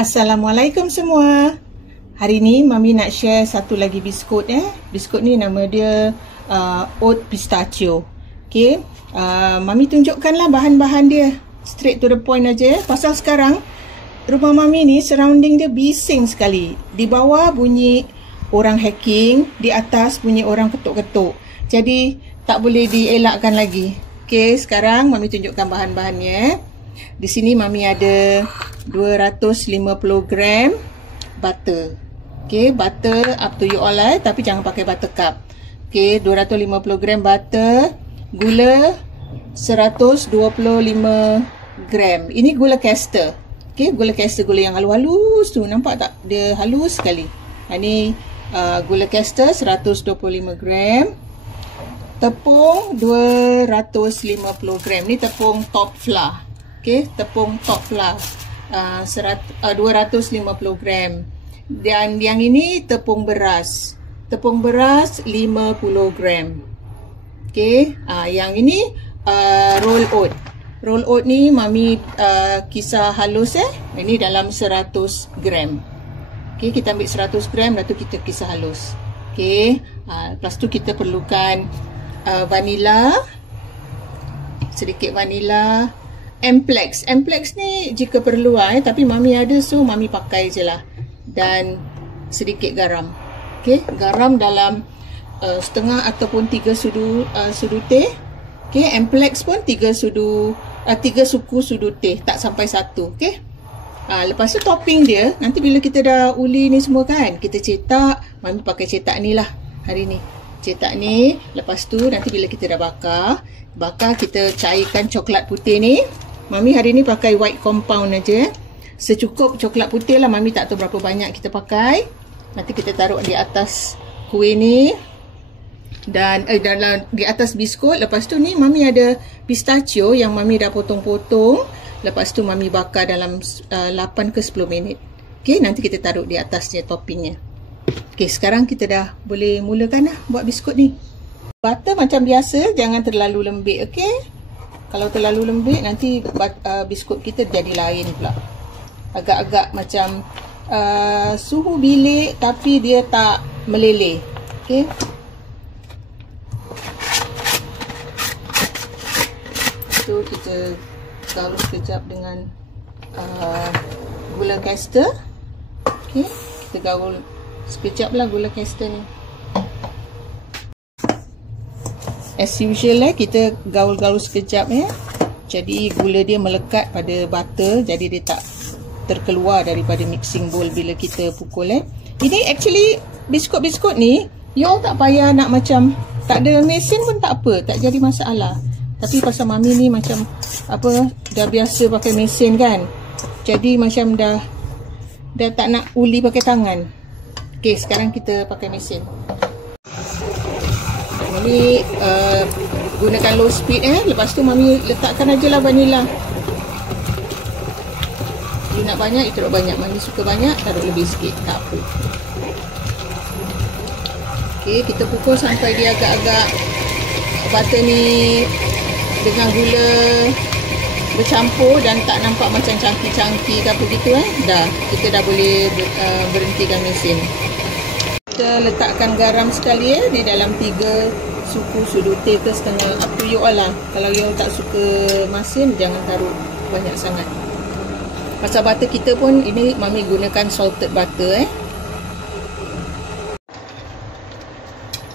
Assalamualaikum semua. Hari ni Mami nak share satu lagi biskut Biskut ni nama dia oat pistachio. Okay, Mami tunjukkanlah bahan-bahan dia. Straight to the point aja pasal sekarang rumah Mami ni surrounding dia bising sekali. Di bawah bunyi orang hacking, di atas bunyi orang ketuk-ketuk. Jadi tak boleh dielakkan lagi. Okay, sekarang Mami tunjukkan bahan-bahannya. Di sini Mami ada 250 gram butter. Okay, butter up to you all tapi jangan pakai butter cup. Okay, 250 gram butter, gula 125 gram. Ini gula caster. Okay, gula caster, gula yang halus tu. Nampak tak? Dia halus sekali. Ini gula caster 125 gram. Tepung 250 gram. Ni tepung top flour. Okay, tepung top flour 250 gram. Dan yang ini tepung beras. Tepung beras 50 gram. Okay, yang ini roll oat. Roll oat ni Mami kisar halus Ini dalam 100 gram. Okay, kita ambil 100 gram, lepas tu kita kisar halus. Okay, lepas tu kita perlukan vanila. Sedikit vanila. Amplex ni jika perlu tapi Mami ada, so Mami pakai je lah. Dan sedikit garam. Okay, garam dalam setengah ataupun 3 sudu teh. Okay, Amplex pun 3 suku sudu teh, tak sampai 1. Okay, lepas tu topping dia, nanti bila kita dah uli ni semua kan, kita cetak. Mami pakai cetak ni lah hari ni. Cetak ni, lepas tu nanti bila kita dah bakar, kita cairkan coklat putih ni. Mami hari ni pakai white compound aja. Secukup coklat putih lah. Mami tak tahu berapa banyak kita pakai. Nanti kita taruh di atas kuih ni. Dan di atas biskut. Lepas tu ni Mami ada pistachio yang Mami dah potong-potong. Lepas tu Mami bakar dalam 8 ke 10 minit. Okay, nanti kita taruh di atasnya toppingnya. Okay, sekarang kita dah boleh mulakan lah buat biskut ni. Butter macam biasa, jangan terlalu lembik. Okay, kalau terlalu lembik nanti biskut kita jadi lain pula. Agak-agak macam suhu bilik tapi dia tak meleleh. Okay, so kita gaul sekejap dengan gula caster. Okay, kita gaul sekejap lah gula caster ni. As usual kita gaul-gaul sekejap Jadi gula dia melekat pada butter, jadi dia tak terkeluar daripada mixing bowl bila kita pukul Ini actually biskut-biskut ni you all tak payah nak macam tak ada mesin pun tak apa, tak jadi masalah. Tapi pasal Mami ni macam dah biasa pakai mesin kan. Jadi macam dah tak nak uli pakai tangan. Okay, sekarang kita pakai mesin. Mami gunakan low speed lepas tu Mami letakkan aja lah vanila. You nak banyak, you taruh banyak. Mami suka banyak, taruh lebih sikit, tak apa. Okay, kita pukul sampai dia agak-agak butter ni dengan gula bercampur dan tak nampak macam cangki-cangki ke apa gitu Dah, kita dah boleh berhentikan mesin. Kita letakkan garam sekali di dalam 3 suku sudu teh ke setengah, up to you all lah. Kalau you tak suka masin, jangan taruh banyak sangat. Pasal butter kita pun ini Mami gunakan salted butter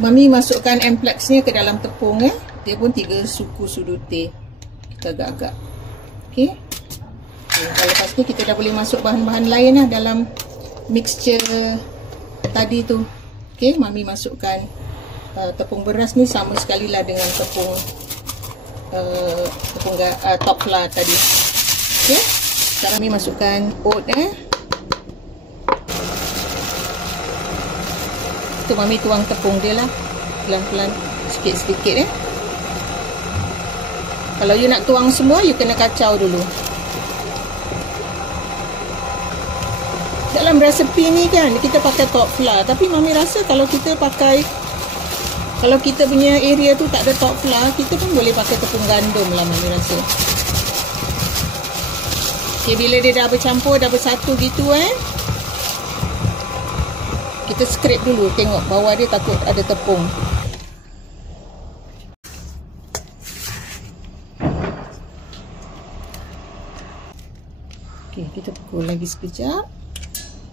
Mami masukkan Amplexnya ke dalam tepung Dia pun 3 suku sudu teh. Kita agak-agak. Okay, kalau lepas ni kita dah boleh masuk bahan-bahan lain dalam mixture tadi tu. Okay, Mami masukkan tepung beras ni sama sekali lah dengan tepung top flour tadi. Okay, sekarang Mami masukkan oat tu. Mami tuang tepung dia lah pelan-pelan, sikit-sikit Kalau you nak tuang semua, you kena kacau dulu. Dalam resepi ni kan kita pakai top flour, tapi Mami rasa kalau kita punya area tu tak ada top flour, kita pun boleh pakai tepung gandum lah Mami rasa. Okay, bila dia dah bercampur, dah bersatu gitu kita scrape dulu, tengok bawah dia takut ada tepung. Okay, kita pukul lagi sekejap.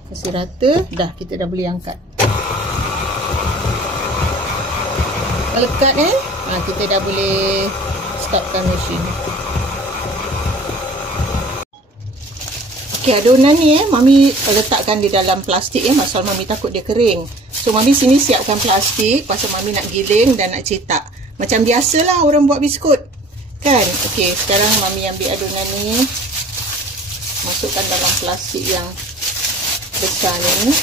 Kasih rata. Dah, kita dah boleh angkat. Lekat kita dah boleh stopkan mesin. Okay, adunan ni Mami letakkan di dalam plastik pasal Mami takut dia kering. So Mami sini siapkan plastik pasal Mami nak giling dan nak cetak. Macam biasalah orang buat biskut. Kan? Okay, sekarang Mami ambil adunan ni. Masukkan dalam plastik yang besar ni.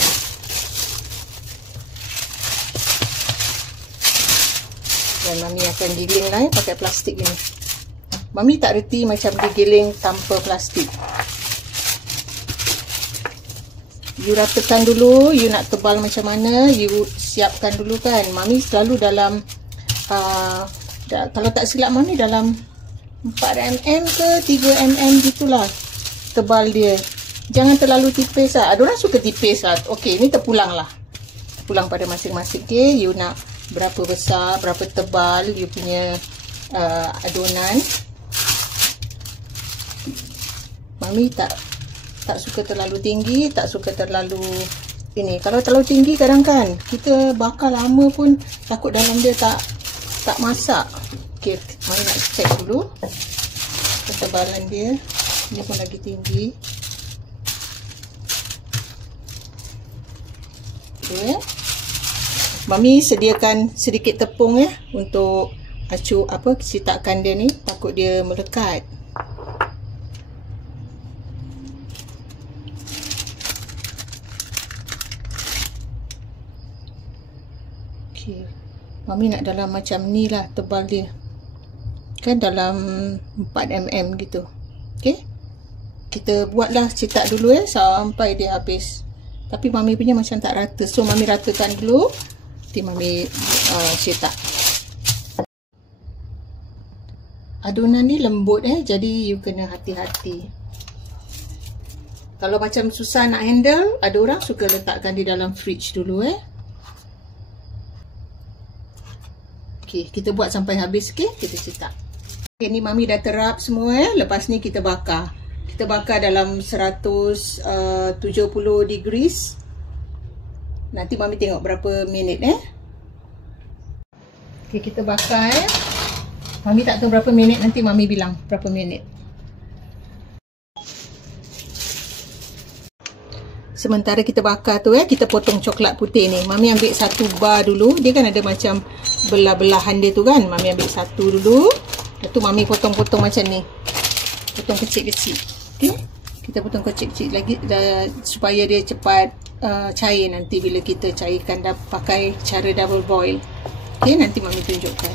Dan Mami akan giling lah pakai plastik ni. Mami tak reti macam digiling tanpa plastik. You ratakan dulu, you nak tebal macam mana, you siapkan dulu kan. Mami selalu dalam kalau tak silap Mami dalam 4mm ke 3mm gitulah tebal dia. Jangan terlalu tipis lah. Ada orang suka tipis lah. Okey, ni terpulang lah. Terpulang pada masing-masing. Okey, you nak berapa besar, berapa tebal you punya adunan. Mami tak suka terlalu tinggi, tak suka terlalu ini. Kalau terlalu tinggi kadang kan kita bakar lama pun takut dalam dia tak masak. Okey, Mami nak check dulu ketebalan dia. Ini pun lagi tinggi. Okay. Mami sediakan sedikit tepung untuk acuk cetakan dia ni, takut dia melekat. Okay. Mami nak dalam macam ni lah tebal dia. Kan dalam 4mm gitu. Okay. Kita buatlah cetak dulu sampai dia habis. Tapi Mami punya macam tak rata. So Mami ratakan dulu. Nanti Mami cetak. Adunan ni lembut jadi you kena hati-hati. Kalau macam susah nak handle, ada orang suka letakkan di dalam fridge dulu Okay, kita buat sampai habis. Okay, kita cetak. Okay, ni Mami dah terap semua Lepas ni kita bakar. Kita bakar dalam 170 degrees. Nanti Mami tengok berapa minit Okay, kita bakar Mami tak tahu berapa minit, nanti Mami bilang berapa minit. Sementara kita bakar tu kita potong coklat putih ni. Mami ambil satu bar dulu. Dia kan ada macam belah-belahan dia tu kan. Mami ambil satu dulu. Lepas tu Mami potong-potong macam ni. Potong kecil-kecil. Okay. Kita potong kecil-kecil lagi supaya dia cepat cair nanti bila kita cairkan dan pakai cara double boil. Okay, nanti Mami tunjukkan.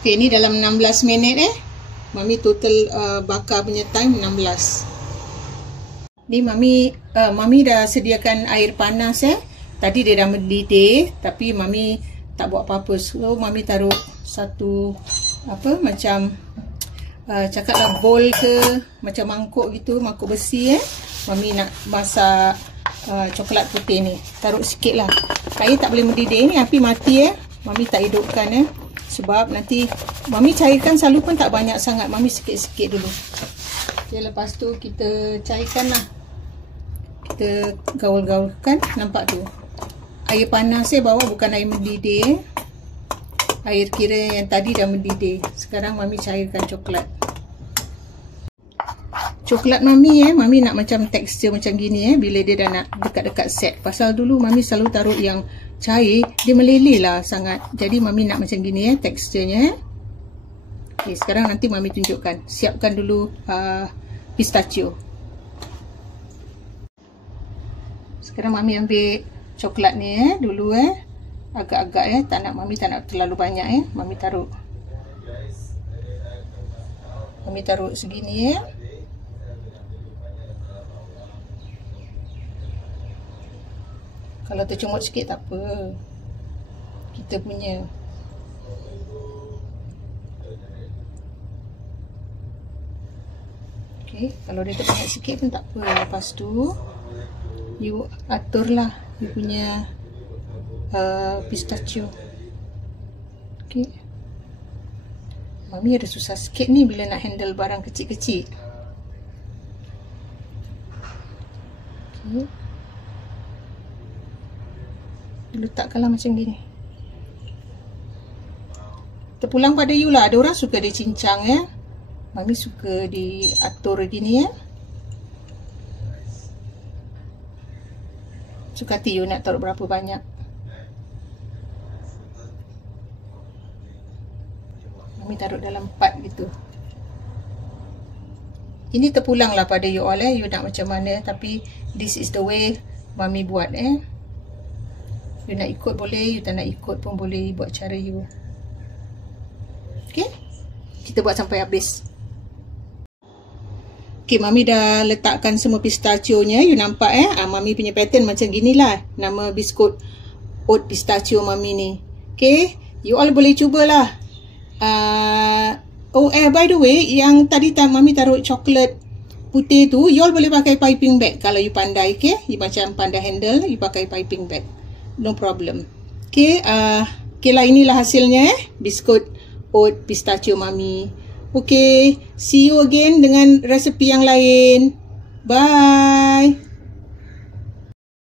Okay, ni dalam 16 minit Mami total bakar punya time 16. Ni Mami dah sediakan air panas Tadi dia dah mendidih tapi Mami tak buat apa-apa. So Mami taruh satu macam cakaplah bowl ke macam mangkuk gitu, mangkuk besi Mami nak masak coklat putih ni. Taruh sikit lah. Air tak boleh mendidih ni, api mati Mami tak hidupkan sebab nanti Mami cairkan selalu pun tak banyak sangat. Mami sikit-sikit dulu. Okay, lepas tu kita cairkan lah. Kita gaul-gaulkan. Nampak tu air panas bawah bukan air mendidih Air kira yang tadi dah mendidih. Sekarang Mami cairkan coklat. Coklat Mami Mami nak macam tekstur macam gini bila dia dah nak dekat-dekat set. Pasal dulu Mami selalu taruh yang cair, dia meleleh lah sangat. Jadi Mami nak macam gini teksturnya Okay, sekarang nanti Mami tunjukkan. Siapkan dulu pistachio. Sekarang Mami ambil coklat ni dulu agak-agak Mami tak nak terlalu banyak Mami taruh segini Kalau tercomot sikit tak apa. Kita punya Okay, kalau dia terbanyak sikit pun tak apa. Lepas tu you aturlah you punya pistachio. Okay. Mami ada susah sikit ni bila nak handle barang kecil-kecil. Okay. Letakkanlah macam gini. Terpulang pada you lah. Ada orang suka dia cincang ya. Mami suka diatur gini ya. Suka hati you nak taruh berapa banyak. Mami taruh dalam 4 gitu. Ini terpulang lah pada you all you nak macam mana. Tapi this is the way Mami buat You nak ikut boleh, you tak nak ikut pun boleh buat cara you. Okay, kita buat sampai habis. Okay, Mami dah letakkan semua pistachio-nya. You nampak Mami punya pattern macam ginilah. Nama biskut oat pistachio Mami ni. Okay, you all boleh cubalah. By the way, yang tadi Mami taruh coklat putih tu, you all boleh pakai piping bag kalau you pandai. Okay, you macam pandai handle, you pakai piping bag. No problem. Okay, lah inilah hasilnya biskut oat pistachio Mami. Okay, see you again dengan resepi yang lain. Bye.